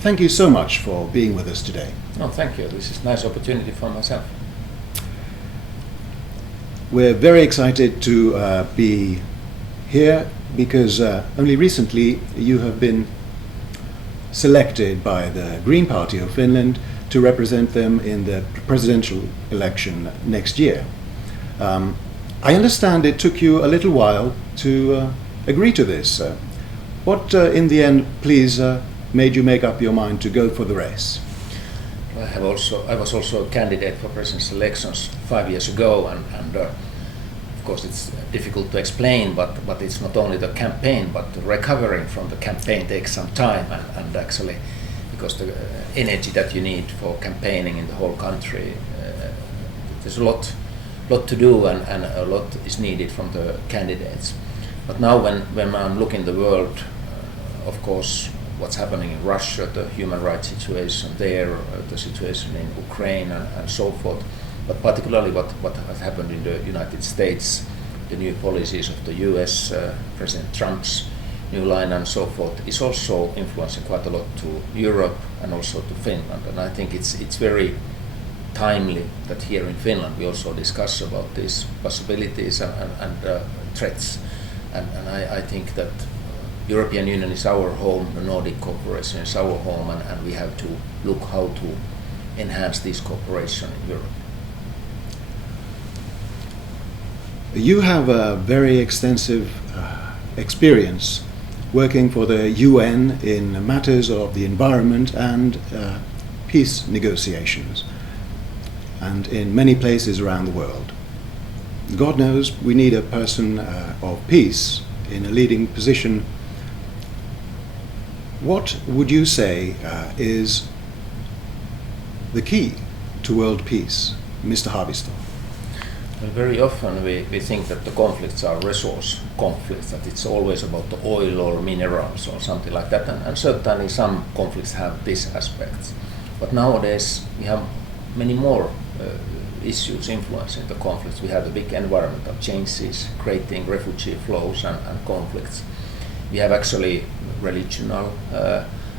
thank you so much for being with us today. No, thank you. This is a nice opportunity for myself. We're very excited to be here because only recently you have been selected by the Green Party of Finland to represent them in the presidential election next year. I understand it took you a little while to agree to this. What in the end, please, made you make up your mind to go for the race? I was also a candidate for presidential elections 5 years ago, and of course it's difficult to explain, but it's not only the campaign, but recovering from the campaign takes some time, and actually, because the energy that you need for campaigning in the whole country, there's a lot to do, and a lot is needed from the candidates. But now when I'm looking the world, of course, what's happening in Russia, the human rights situation there, the situation in Ukraine and so forth, but particularly what has happened in the United States, the new policies of the US, President Trump's new line and so forth, is also influencing quite a lot to Europe and also to Finland. And I think it's very timely that here in Finland we also discuss about these possibilities and threats. And I think that European Union is our home, the Nordic cooperation is our home, and we have to look how to enhance this cooperation in Europe. You have a very extensive experience working for the UN in matters of the environment and peace negotiations, and in many places around the world. God knows we need a person of peace in a leading position. What would you say is the key to world peace, Mr. Haavisto? Well, very often we think that the conflicts are resource conflicts, that it's always about the oil or minerals or something like that, and certainly some conflicts have these aspects. But nowadays we have many more issues influencing the conflicts. We have the big environmental changes creating refugee flows and conflicts. We have actually religional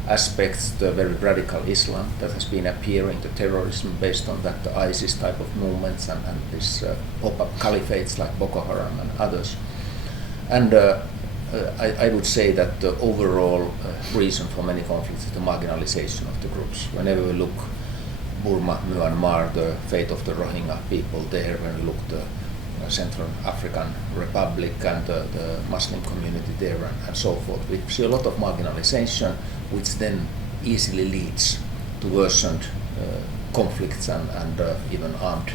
aspects, the very radical Islam that has been appearing, the terrorism based on that, the ISIS type of movements and this pop-up caliphates like Boko Haram and others. And I would say that the overall reason for many conflicts is the marginalization of the groups. Whenever we look Burma, Myanmar, the fate of the Rohingya people there, when we look the Central African Republic and the Muslim community there and so forth, we see a lot of marginalization, which then easily leads to worsened conflicts and even armed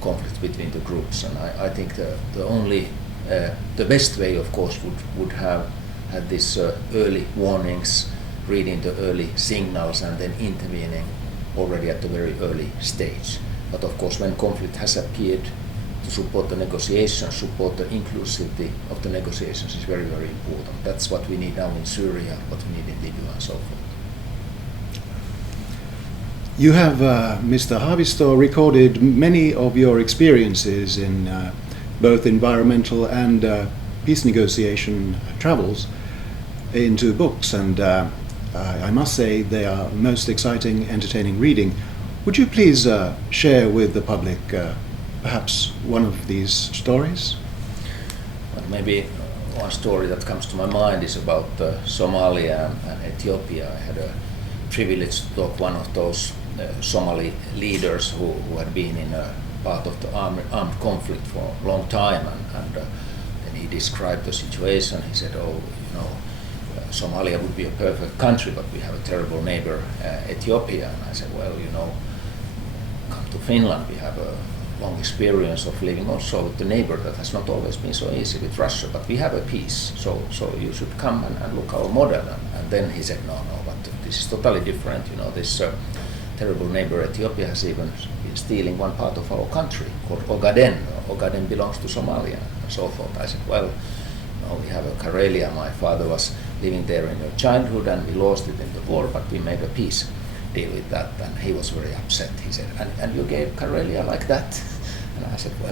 conflicts between the groups. And I think the best way, of course, would have had these early warnings, reading the early signals and then intervening already at the very early stage. But of course, when conflict has appeared, to support the negotiations, support the inclusivity of the negotiations is very, very important. That's what we need now in Syria, what we need in Libya and so forth. You have, Mr. Haavisto, recorded many of your experiences in both environmental and peace negotiation travels into books, and I must say they are most exciting, entertaining reading. Would you please share with the public perhaps one of these stories? Well, maybe one story that comes to my mind is about Somalia and Ethiopia. I had a privilege to talk one of those Somali leaders who had been in a part of the armed conflict for a long time, and then he described the situation. He said, Somalia would be a perfect country, but we have a terrible neighbor, Ethiopia. And I said, come to Finland. We have a long experience of living also with the neighbor that has not always been so easy with Russia, but we have a peace, so you should come and look our model. And then he said, no, but this is totally different. This terrible neighbor Ethiopia has even been stealing one part of our country called Ogaden. Ogaden belongs to Somalia and so forth. I said, we have a Karelia. My father was living there in your childhood and we lost it in the war, but we made a peace deal with that, and he was very upset. He said, and you gave Karelia like that? And I said, we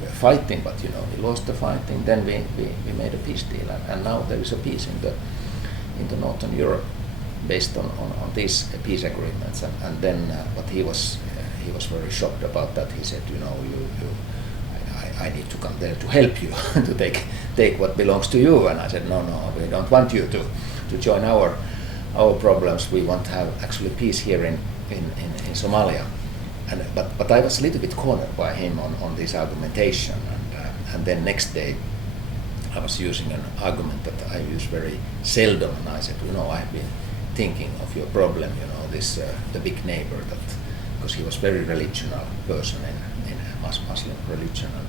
were fighting, but we lost the fighting, then we made a peace deal, and now there is a peace in the Northern Europe. based on these peace agreements. And then but he was very shocked about that. He said, I need to come there to help you to take what belongs to you. And I said, no, we don't want you to join our problems. We want to have actually peace here in Somalia. But I was a little bit cornered by him on this argumentation. And then next day I was using an argument that I use very seldom. And I said, I've been thinking of your problem, this the big neighbor, that because he was very religional person in Muslim religion. And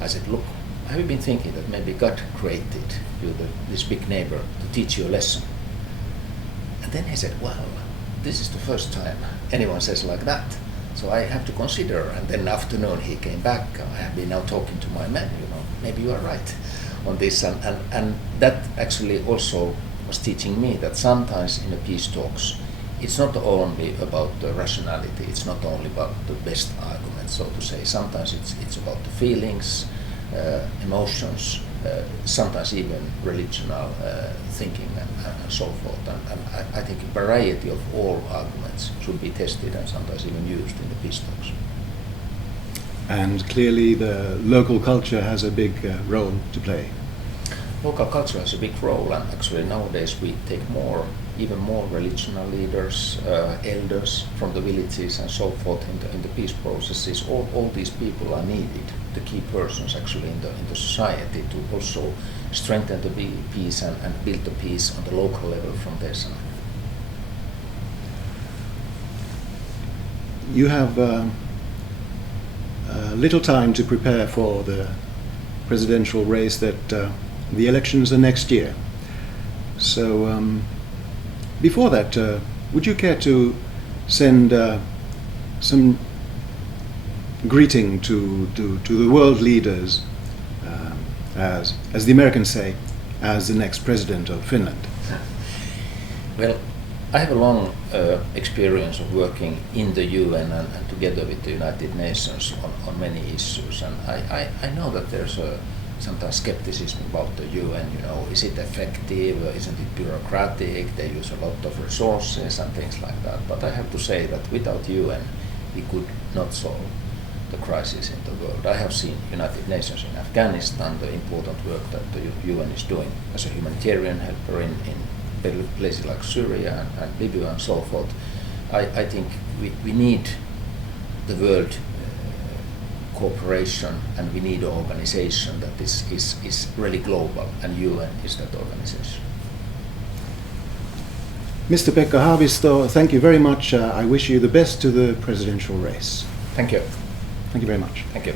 I said, look, have you been thinking that maybe God created you, this big neighbor, to teach you a lesson? And then he said, well, this is the first time anyone says like that, so I have to consider. And then afternoon he came back. I have been now talking to my men, maybe you are right on this. And that actually also was teaching me that sometimes in the peace talks, it's not only about the rationality, it's not only about the best arguments, so to say. Sometimes it's about the feelings, emotions, sometimes even religional thinking and so forth. And I think a variety of all arguments should be tested and sometimes even used in the peace talks. And clearly the local culture has a big role to play. Local culture has a big role, and actually nowadays we take even more religional leaders, elders from the villages and so forth in the peace processes. All these people are needed, the key persons actually in the society, to also strengthen the peace and build the peace on the local level from their side. You have little time to prepare for the presidential race that the elections are next year. So before that, would you care to send some greeting to the world leaders, as the Americans say, as the next president of Finland? Well, I have a long experience of working in the UN and together with the United Nations on many issues, and I know that there's sometimes skepticism about the UN. Is it effective? Isn't it bureaucratic? They use a lot of resources and things like that. But I have to say that without UN, we could not solve the crisis in the world. I have seen United Nations in Afghanistan, the important work that the UN is doing as a humanitarian helper in places like Syria and Libya and so forth. I think we need the world cooperation, and we need an organization that is really global, and UN is that organization. Mr. Pekka Haavisto, thank you very much. I wish you the best to the presidential race. Thank you. Thank you very much. Thank you.